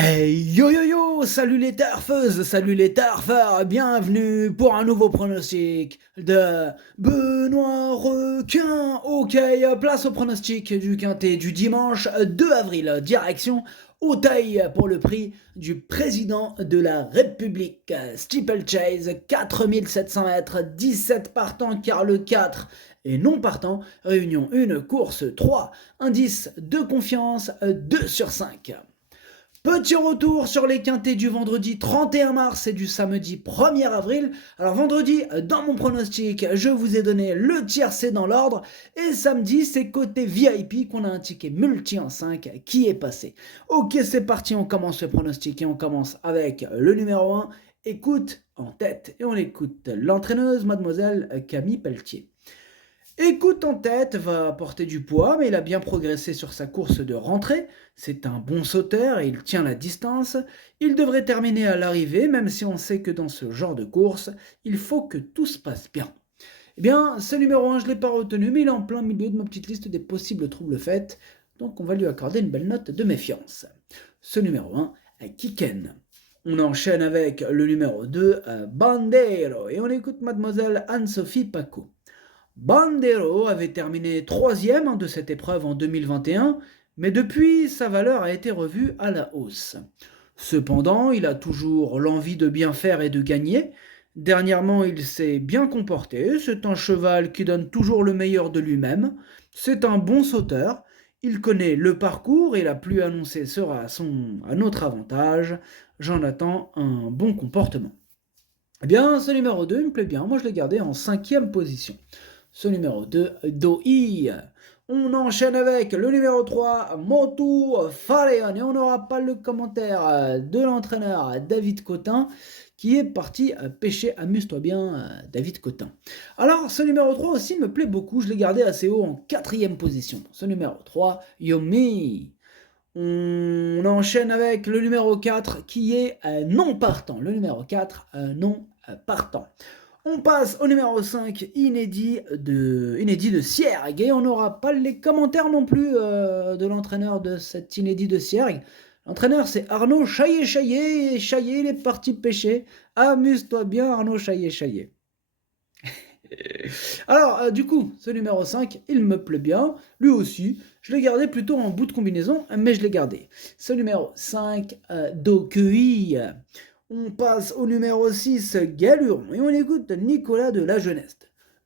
Hey yo yo yo, salut les turfeuses, salut les turfeurs, bienvenue pour un nouveau pronostic de Benoît Requin. Ok, place au pronostic du quintet du dimanche 2 avril, direction Auteuil pour le prix du président de la République. Steeplechase, 4700 mètres, 17 partants car le 4 et non partant, réunion 1, course 3, indice de confiance 2 sur 5. Petit retour sur les quintets du vendredi 31 mars et du samedi 1er avril. Alors vendredi, dans mon pronostic, je vous ai donné le tiercé dans l'ordre. Et samedi, c'est côté VIP qu'on a un ticket multi en 5 qui est passé. Ok, c'est parti, on commence le pronostic et on commence avec le numéro 1. Écoute en tête et on écoute l'entraîneuse mademoiselle Camille Pelletier. Écoute en tête va porter du poids, mais il a bien progressé sur sa course de rentrée. C'est un bon sauteur et il tient la distance. Il devrait terminer à l'arrivée, même si on sait que dans ce genre de course, il faut que tout se passe bien. Eh bien, ce numéro 1, je ne l'ai pas retenu, mais il est en plein milieu de ma petite liste des possibles troubles faits, donc on va lui accorder une belle note de méfiance. Ce numéro 1, Kiken. On enchaîne avec le numéro 2, Bandero, et on écoute mademoiselle Anne-Sophie Paco. Bandero avait terminé troisième de cette épreuve en 2021, mais depuis, sa valeur a été revue à la hausse. Cependant, il a toujours l'envie de bien faire et de gagner. Dernièrement, il s'est bien comporté, c'est un cheval qui donne toujours le meilleur de lui-même, c'est un bon sauteur, il connaît le parcours et la pluie annoncée sera à notre avantage. J'en attends un bon comportement. Eh bien, ce numéro 2 me plaît bien, moi je l'ai gardé en cinquième position. Ce numéro 2, Doi. On enchaîne avec le numéro 3, Motu Faleon. Et on n'aura pas le commentaire de l'entraîneur David Cotin qui est parti pêcher. Amuse-toi bien, David Cotin. Alors, ce numéro 3 aussi me plaît beaucoup. Je l'ai gardé assez haut en quatrième position. Ce numéro 3, Yomi. On enchaîne avec le numéro 4 qui est non partant. Le numéro 4, non partant. On passe au numéro 5, inédit de Siergue. Et on n'aura pas les commentaires non plus de l'entraîneur de cet inédit de Siergue. L'entraîneur, c'est Arnaud Chaillet. Et Chaillet, il est parti pêcher. Amuse-toi bien, Arnaud Chaillet. Alors, du coup, ce numéro 5, il me plaît bien. Lui aussi, je l'ai gardé plutôt en bout de combinaison, mais je l'ai gardé. Ce numéro 5, Docueil. On passe au numéro 6, Galuron, et on écoute Nicolas de la Jeunesse.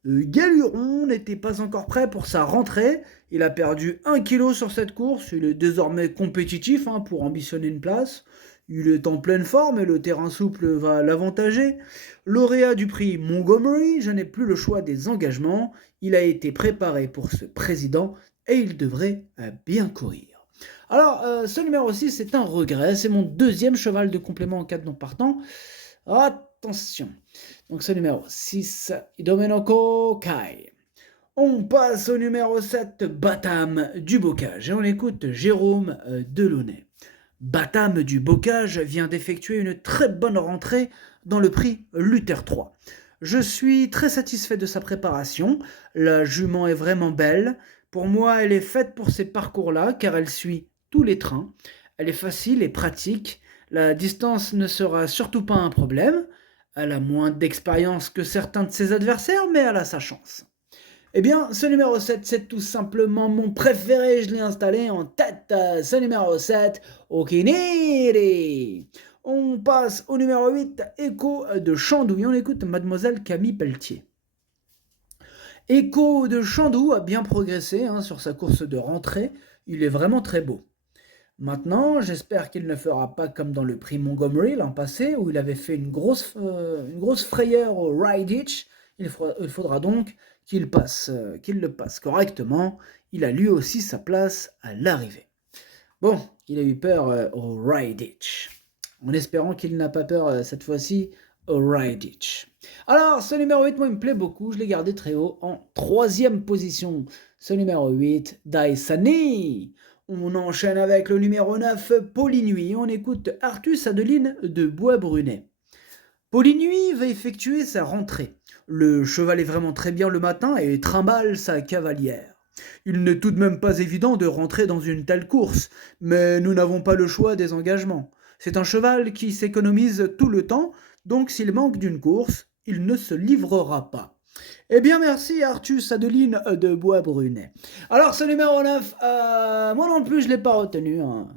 Galuron n'était pas encore prêt pour sa rentrée. Il a perdu 1 kg sur cette course. Il est désormais compétitif pour ambitionner une place. Il est en pleine forme et le terrain souple va l'avantager. Lauréat du prix Montgomery, je n'ai plus le choix des engagements. Il a été préparé pour ce président et il devrait bien courir. Alors, ce numéro 6, c'est un regret. C'est mon deuxième cheval de complément en cas de non partant. Attention. Donc, ce numéro 6, Domenico Kai. On passe au numéro 7, Batam du Bocage. Et on écoute Jérôme Delaunay. Batam du Bocage vient d'effectuer une très bonne rentrée dans le prix Luther 3. Je suis très satisfait de sa préparation. La jument est vraiment belle. Pour moi, elle est faite pour ces parcours-là car elle suit tous les trains. Elle est facile et pratique. La distance ne sera surtout pas un problème. Elle a moins d'expérience que certains de ses adversaires, mais elle a sa chance. Eh bien, ce numéro 7, c'est tout simplement mon préféré. Je l'ai installé en tête. Ce numéro 7, Okiniri. On passe au numéro 8, Echo de Chandouille. On écoute mademoiselle Camille Pelletier. Echo de Chandou a bien progressé sur sa course de rentrée. Il est vraiment très beau. Maintenant, j'espère qu'il ne fera pas comme dans le prix Montgomery l'an passé, où il avait fait une grosse frayeur au Ride Ditch. Il faudra donc qu'il le passe correctement. Il a lui aussi sa place à l'arrivée. Bon, il a eu peur au Ride Ditch. En espérant qu'il n'a pas peur cette fois-ci au Ride Ditch. Alors, ce numéro 8, moi, il me plaît beaucoup. Je l'ai gardé très haut en troisième position. Ce numéro 8, Daisani. On enchaîne avec le numéro 9, Paulinuit. On écoute Artus Adeline de Bois-Brunet. Paulinuit va effectuer sa rentrée. Le cheval est vraiment très bien le matin et trimballe sa cavalière. Il n'est tout de même pas évident de rentrer dans une telle course, mais nous n'avons pas le choix des engagements. C'est un cheval qui s'économise tout le temps, donc s'il manque d'une course, il ne se livrera pas. Eh bien, merci Artus Adeline de Bois-Brunet. Alors, ce numéro 9, moi non plus, je ne l'ai pas retenu. Hein.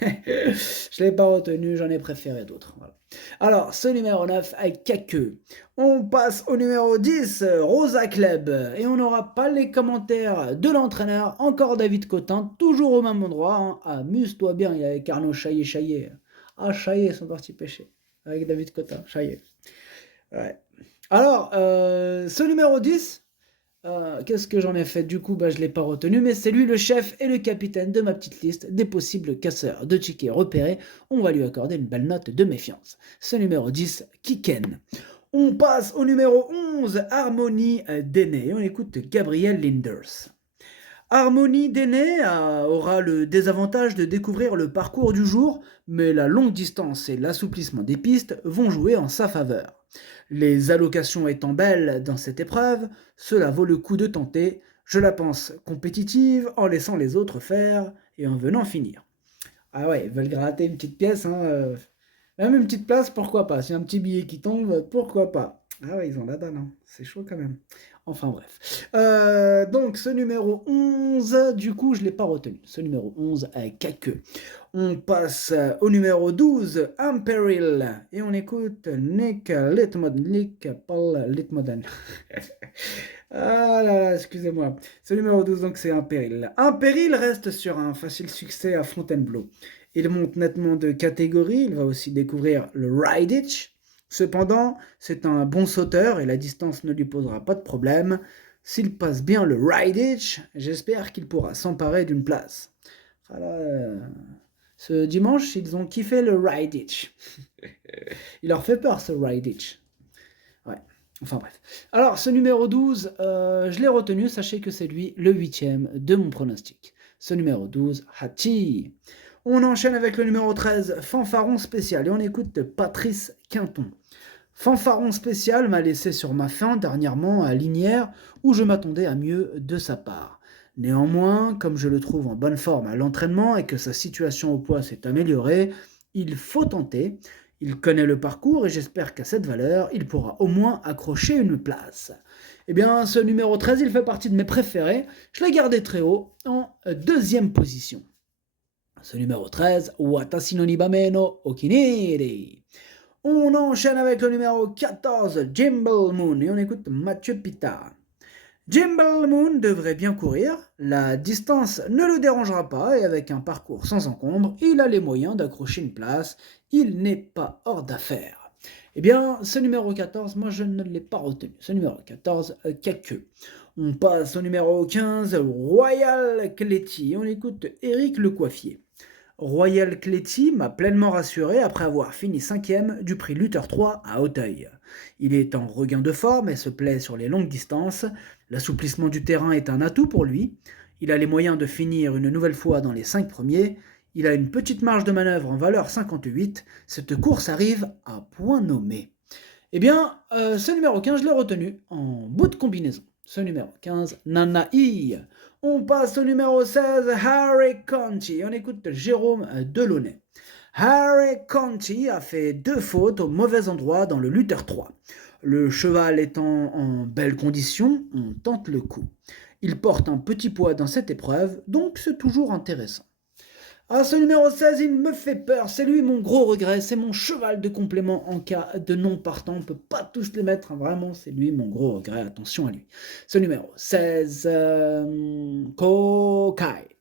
Je ne l'ai pas retenu, j'en ai préféré d'autres. Voilà. Alors, ce numéro 9 avec Kakeux. On passe au numéro 10, Rosa Club. Et on n'aura pas les commentaires de l'entraîneur, encore David Cotin, toujours au même endroit. Hein. Amuse-toi bien, il y avait Carnot Chaillet. Ah, Chaillet, sont partis pêcher. Avec David Cotin, Chaillet. Ouais. Alors, ce numéro 10, qu'est-ce que j'en ai fait? Du coup, je ne l'ai pas retenu, mais c'est lui le chef et le capitaine de ma petite liste des possibles casseurs de tickets repérés. On va lui accorder une belle note de méfiance. Ce numéro 10, Kiken. On passe au numéro 11, Harmonie d'Aîné. On écoute Gabriel Linders. Harmonie d'Aîné aura le désavantage de découvrir le parcours du jour, mais la longue distance et l'assouplissement des pistes vont jouer en sa faveur. Les allocations étant belles dans cette épreuve, cela vaut le coup de tenter. Je la pense compétitive en laissant les autres faire et en venant finir. Ah ouais, ils veulent gratter une petite pièce, hein, même une petite place, pourquoi pas. Si un petit billet qui tombe, pourquoi pas. Ah ouais, ils ont la dalle, hein. C'est chaud quand même. Enfin bref. Donc ce numéro 11, du coup, je ne l'ai pas retenu. Ce numéro 11 avec Kakeux. On passe au numéro 12, Imperil. Et on écoute Nick Paul Litmoden. Ah là là, excusez-moi. Ce numéro 12, donc c'est Imperil. Imperil reste sur un facile succès à Fontainebleau. Il monte nettement de catégorie, il va aussi découvrir le Ride-Itch. Cependant, c'est un bon sauteur et la distance ne lui posera pas de problème. S'il passe bien le Ride-Itch, j'espère qu'il pourra s'emparer d'une place. Alors, ce dimanche, ils ont kiffé le Ride-Itch. Il leur fait peur ce Ride-Itch. Ouais, enfin bref. Alors, ce numéro 12, je l'ai retenu, sachez que c'est lui le 8e de mon pronostic. Ce numéro 12, Hachi. On enchaîne avec le numéro 13, Fanfaron spécial, et on écoute Patrice Quinton. Fanfaron spécial m'a laissé sur ma faim dernièrement à Linière, où je m'attendais à mieux de sa part. Néanmoins, comme je le trouve en bonne forme à l'entraînement et que sa situation au poids s'est améliorée, il faut tenter. Il connaît le parcours et j'espère qu'à cette valeur, il pourra au moins accrocher une place. Eh bien, ce numéro 13, il fait partie de mes préférés. Je l'ai gardé très haut, en deuxième position. Ce numéro 13, Watashi no Nibameno Okiniri. On enchaîne avec le numéro 14, Jimble Moon, et on écoute Mathieu Pitard. Jimble Moon devrait bien courir, la distance ne le dérangera pas et avec un parcours sans encombre, il a les moyens d'accrocher une place, il n'est pas hors d'affaire. Eh bien, ce numéro 14, moi je ne l'ai pas retenu. Ce numéro 14, Kakeux. On passe au numéro 15, Royal Cléty, et on écoute Éric Le Coiffier. Royal Cléty m'a pleinement rassuré après avoir fini 5e du prix Luther 3 à Auteuil. Il est en regain de forme et se plaît sur les longues distances. L'assouplissement du terrain est un atout pour lui. Il a les moyens de finir une nouvelle fois dans les 5 premiers. Il a une petite marge de manœuvre en valeur 58. Cette course arrive à point nommé. Eh bien, ce numéro 15, je l'ai retenu en bout de combinaison. Ce numéro 15, Nanaï. On passe au numéro 16, Harry Conti. On écoute Jérôme Delaunay. Harry Conti a fait 2 fautes au mauvais endroit dans le Luther 3. Le cheval étant en belle condition, on tente le coup. Il porte un petit poids dans cette épreuve, donc c'est toujours intéressant. Ah, ce numéro 16, il me fait peur, c'est lui mon gros regret, c'est mon cheval de complément en cas de non partant, on ne peut pas tous les mettre, hein, vraiment, c'est lui mon gros regret, attention à lui. Ce numéro 16, Kokai.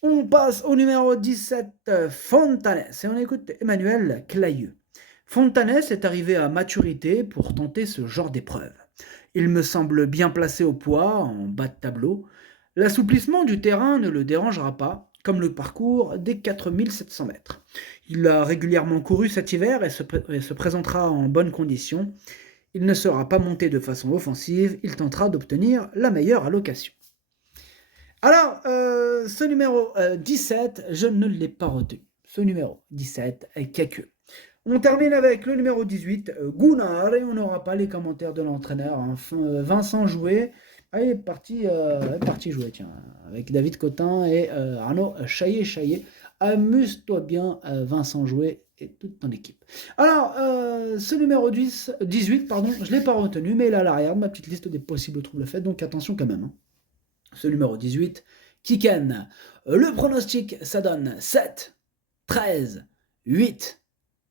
On passe au numéro 17, Fontanès, et on écoute Emmanuel Clayeux. Fontanès est arrivé à maturité pour tenter ce genre d'épreuve. Il me semble bien placé au poids, en bas de tableau. L'assouplissement du terrain ne le dérangera pas, comme le parcours des 4700 mètres. Il a régulièrement couru cet hiver et se présentera en bonne condition. Il ne sera pas monté de façon offensive, il tentera d'obtenir la meilleure allocation. Alors, ce numéro 17, je ne l'ai pas retenu. Ce numéro 17, Kakeux. On termine avec le numéro 18, Gunnar, et on n'aura pas les commentaires de l'entraîneur. Hein. Vincent Jouet, il est parti jouer, tiens, avec David Cotin et Arnaud Chaillet Amuse-toi bien, Vincent Jouet et toute ton équipe. Alors, ce numéro 18, pardon, je ne l'ai pas retenu, mais il est à l'arrière de ma petite liste des possibles troubles faits, donc attention quand même. Hein. Ce numéro 18, Kiken. Le pronostic, ça donne 7, 13, 8,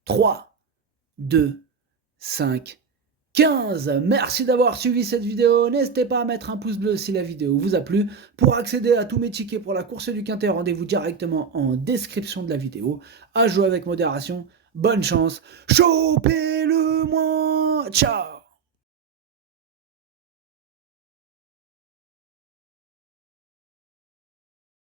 3, 2, 5, 15. Merci d'avoir suivi cette vidéo. N'hésitez pas à mettre un pouce bleu si la vidéo vous a plu. Pour accéder à tous mes tickets pour la course du Quintet, rendez-vous directement en description de la vidéo. À jouer avec modération. Bonne chance. Chopez-le-moi. Ciao.